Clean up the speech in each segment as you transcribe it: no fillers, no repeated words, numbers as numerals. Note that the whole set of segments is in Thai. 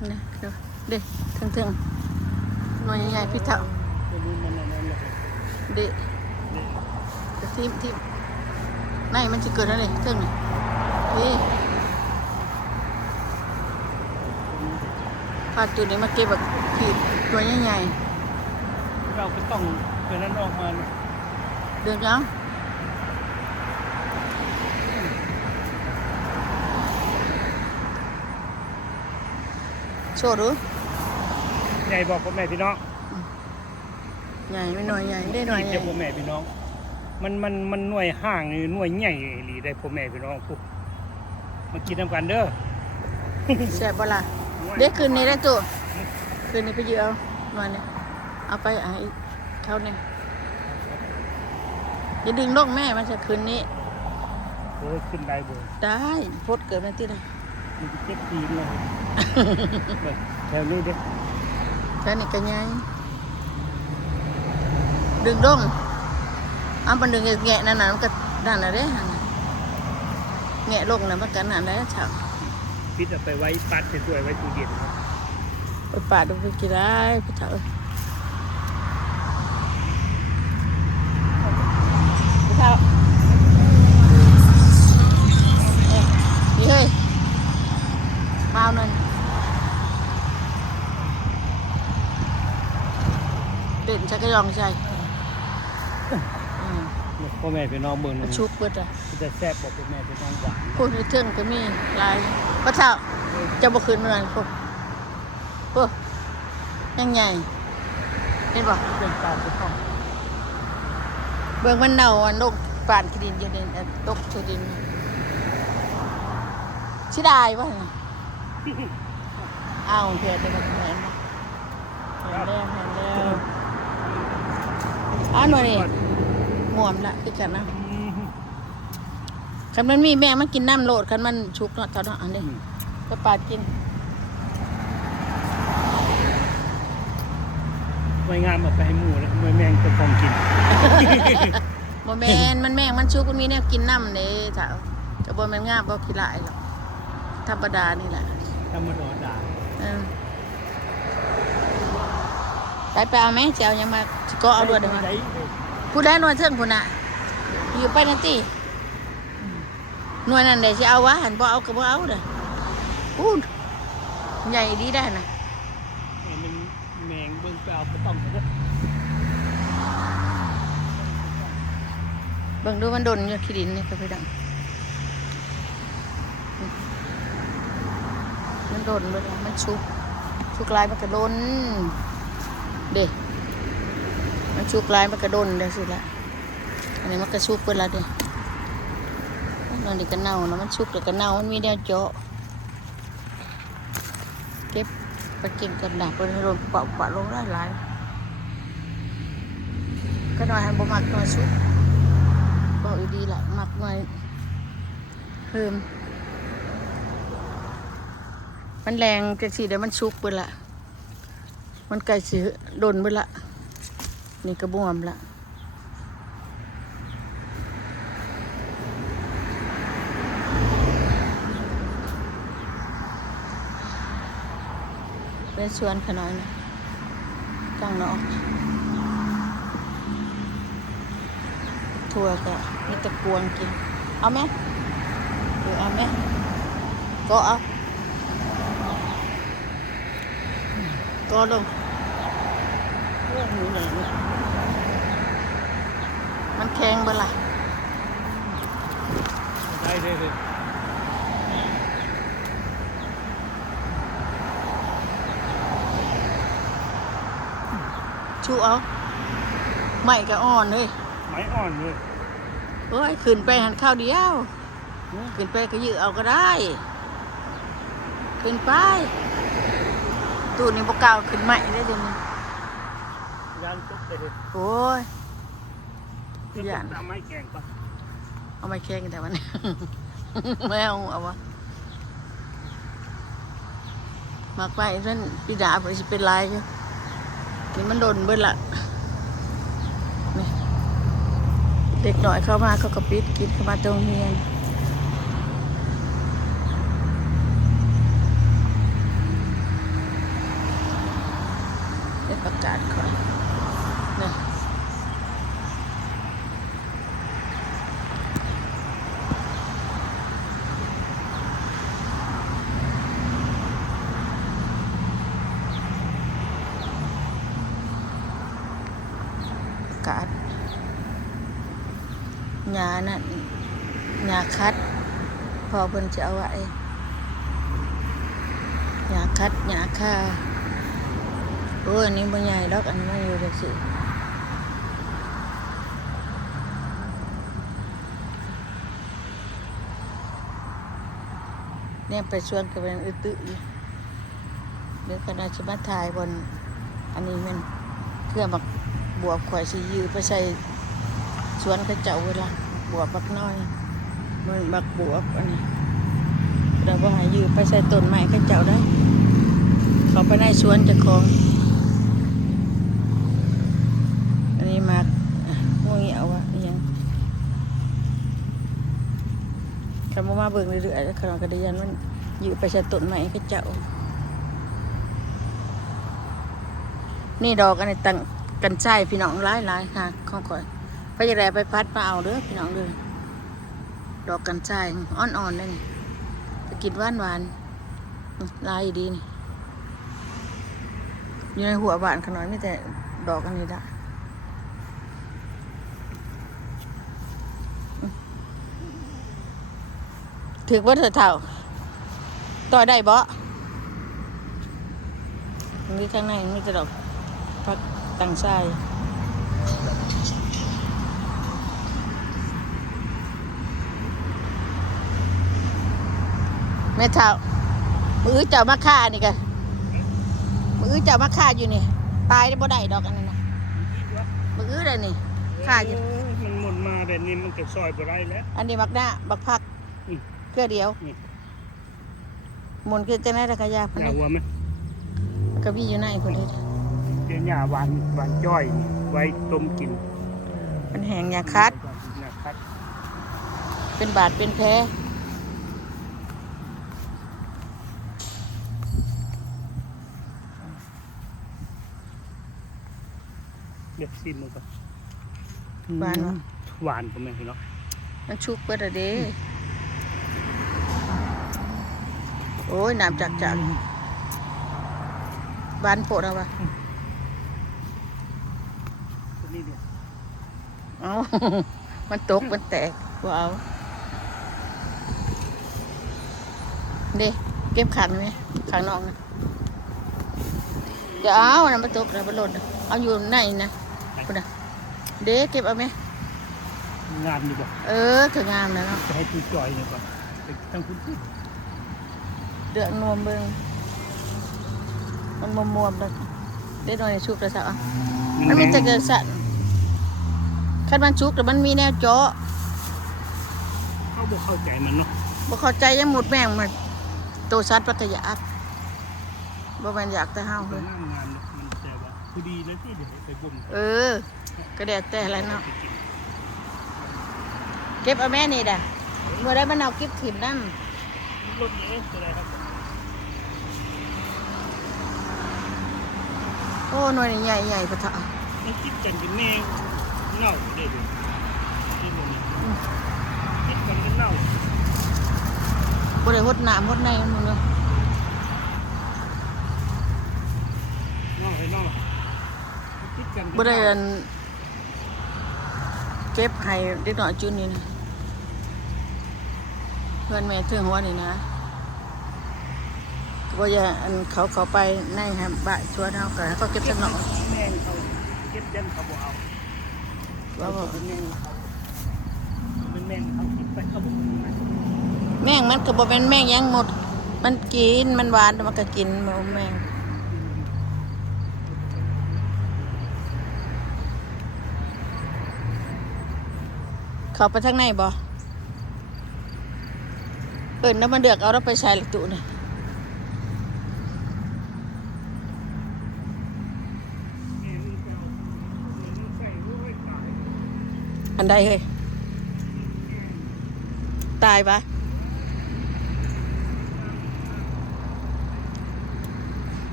นี่เด็กถึงหน่วยใหญ่พี่เฒ่าเด็กทีมไหนมันจะเกิดอะไรถึงนี่พาตัวนี้มาเก็บแบบขีดตัวใหญ่เราก็ต้องเป็นนั้นออกมาเดือดยังโชว์ดูใหญ่บอกพ่อแม่พี่น้องใหญ่ไม่หน่อยใหญ่ได้หน่อยใหญ่พ่อแม่พี่น้องมันหน่วยห่างหน่วยใหญ่หรือได้พ่อแม่พี่น้องพวกมากินน้ำกันเด้อแซ่บบ่ล่ะเด็กคืนนี้ได้ตัวคืนนี้ไปเยอะหน่อยเนี่ยเอาไปไอ้เขาเนี่ยจะดึงลงแม่มันจะคืนนี้โอ้ยขึ้นได้บ่ได้พดเกิดมาที่ไหนมีเจ็บตีนเลยแถวนี้เด็กแค่นี้ก็ง่ายดึงลงเอาไปดึงแงะนั่นน่ะมันก็นั่นน่ะเด้แงะลงน่ะมันก็นั่นแหละฉากพิษเอาไปไว้ปัดสวยๆไว้ตู้เย็นไปปาดดูไปกินได้พี่เฒ่าพี่เฒ่านี่เฮ้ยมาเอาหน่อยเด่นชักกระยองใช่พ่อแม่พี่น้องเบิ่งชุบเบิดอ่ะจะแซ่บบอกพ่อแม่พี่น้องหวานพูดในเทิงก็มีลายพระเฒ่าจะบ่คืนเมื่อไหร่พวกยังใหญ่เห็นบ่เป็นการไปท่องเบิ่งมันเน่าอันลงป่านขี้ดินอยู่ในตกขี้ดินสิได้บ่อ้าวเพิ่นได้มาเห็นแล้วอ้าวหน่อยนี่ม่วมละคือกันนะคันมันมีแม่มันกินน้ำโลดคันมันชุกเนาะเจ้าเนาะอันนี้ไปปาดกินไว้งานมาไปให้หมูแล้วเมื่อแมงจะฟองกินบ่แม่นมันแม่งมันชุกมันมีแนวกินน้ำเด้เจ้าก็บ่แม่นงามบ่ขี้หลายหรอกธรรมดานี่แหละธรรมดาไปเอาไหมเจ้ายังมาก็เอาด้วยเด้อผู้ได้หน่วยเทิงพุ่นน่ะอยู่ไปนั่นติหน่วยนั้นได้สิเอาวะหันบ่เอาก็บ่เอาเด้อพูดใหญ่ดีได้น่ะมันแมงเบิ่งไปเอาก็ต้องเด้อเบิ่งดูมันดนอยู่ขี้ดินนี่ก็ไปดังมันดนเบิดมันชุกลายมันก็ดนเด้มันชุกลายมันก็ดนเด้สิละอันนี้มันก็ชุกเบิดละเด้นั่นนี่ก็เน่าแล้วมันชุกแล้วก็เน่ามันมีแนวเจาะเก็บไปเก่งกับดักไปโดนเปาะลงหลายก็หน่อยให้บ่มักหน่อยชุกบอกอีดีละมักหน่อยเพิ่มมันแรงจังสิเดี๋ยวมันชุกเบิดละมันไก่สิโดนเบิดละนี่กระบวมละเป็นสวนขน้อยนะกลางนอกถั่วก็มีตะกวงกินเอาไหมเอาไหมก็เอาก็ลงมันแข็งบ่ล่ะได้ชูเอาใหม่ก็อ่อนเลยไม้อ่อนเลยโอ้ยขึ้นไปหันข้าวเดียวขึ้นไปก็ยืดเอาก็ได้ขึ้นไปตูนี่บกเก่าขึ้นใหม่ได้เดี๋ยวนี้ยันตุ๊กเลยโอ้ยยันเอาไม้แข็งปะเอาไม้แข็งแต่วันนี้ไม่เอาวะมากไปนั่นพี่ดาไปสิเป็นลายอยู่นี่มันโดนเบิดละนี่เด็กหน่อยเข้ามาเขาก็ปิดกินเข้ามาตรงเฮียน ประกาศข่อยเนี่ยประกาศหญ้านั่นหญ้าคัดพอเพิ่นจะเอาไว้หญ้าคัดหญ้าค่าโอ้ยอันนี้บ่ใหญ่ดอกอันนี้มันอยู่จังซี่เนี่ยไปชวนกับเป็นอึตึอยู่เดี๋ยวคณะจะมาถ่ายบนอันนี้มันเพื่อบักบวบข่อยสิยือไปใส่สวนเขาเจ้าเวลาบวบบักน้อยมันบักบวบอันนี้เราบ่ให้ยือไปใส่ต้นไม้เขาเจ้าได้เขาไปในสวนเจ้าของอันนี้มากงูเหี่ยวอะยังคำว่ามาเบิ่งเรื่อยๆแล้วขนมกระเดียนมันยือไปใส่ต้นไม้เขาเจ้านี่ดอกอันนี้ตั้งกันใช่พี่น้องหลายๆค่ะของข่อยพระยาแรไปพัดมาเอาเด้อพี่น้องเด้อดอกกันใช่อ่อนๆเลยนี่จะกินหวานๆลายดีนี่อยู่ในหัวบ้านขน้อยมีแต่ดอกอันนี้ละถือว่าเธอเท่าต่อได้บ่มีข้างในมีแต่ดอกพักตั้งใช่แม่เท่ามือเจ้ามาฆ่านี่กันมือเจ้ามาฆ่าอยู่นี่ตายได้บ่ได้ดอกอันนั้นนะมือได้นี่ฆ่าอยู่มันหมดมาแบบนี้มันก็ซอยบ่ได้แล้วอันนี้บักหน้าบักพักเกลือเดียวหมุนคือจะได้ราคายาพันธุ์กระบี่อยู่ไหนคนเดียวเดี๋ยวหญ้าหวานจ้อยไว้ต้มกินมันแห้งยาคัดเป็นบาดเป็นแผลเด็ดซิมมันก็หวานหวานผมไม่เห็นหรอกมันชุกเปิดอะเด้โอ้ยน้ำจากบานโปะเอาวะเอามันตกมันแตกว่าเอาเด้เก็บขังไหมขังนอกนะเดี๋ยวเอานะมันตกนะมันหล่นเอาอยู่ไหนนะคุณน่ะเด้เก็บเอาไหมงามดีกว่าคืองามแล้วเนาะจะให้ตีจ่อยเนี่ยก่อนตั้งคุณเดือดนวมเบิ้งมันมัวๆเลยได้หน่อยชุกแล้วสักมันมีแต่เกิดสั่นคันมันชุกแต่มันมีแนวเจาะเขาบอกเข้าใจมันเนาะบอกเข้าใจยังหมดแม่งมันโตซัดปัตยาบ่แม่นอยากแต่ห้าวเลยงามมันแต่ว่าคือดีแล้วที่เดี๋ยวไปบ่มก็แดดแต่อะไรเนาะเก็บเอาแม่นี่ด่ะเมื่อได้มันเอาเก็บถิ่นนั่นรถนี้อะไรครับโอ้หน่วยใหญ่ปะทะมันคิดกันเป็นแมวเน่าได้ด้วยที่มันคิดกันเป็นเน่าบ่ได้หดหนามหดในมันเลยเน่าให้เน่าคิดกันบ่ได้เก็บให้เด็กน้อยจุนนี่นะเพื่อนแม่ถึงหัวนี่นะว่าอย่าเขาไปในฮะบ้านชวนเขาก็เก็บสักหน่อยแม่เขาเก็บยันเขาบอกเอาว่าบอกเป็นแม่เขาคิดไปเขาบอกแม่งมันก็บอกเป็นแม่งยังหมดมันกินมันหวานมันก็กินแม่งเขาไปทางไหนบ่แล้วมันเดือกเอาเราไปใส่หลักตุนี่อันใดเฮ้ยตายปะ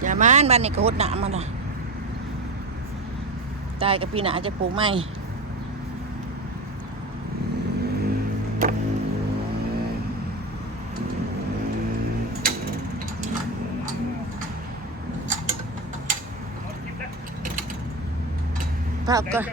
อย่ามันบ้านนี้ก็หดหนามันล่ะตายกับปีหนาจะปลูกใหม่พักก่อน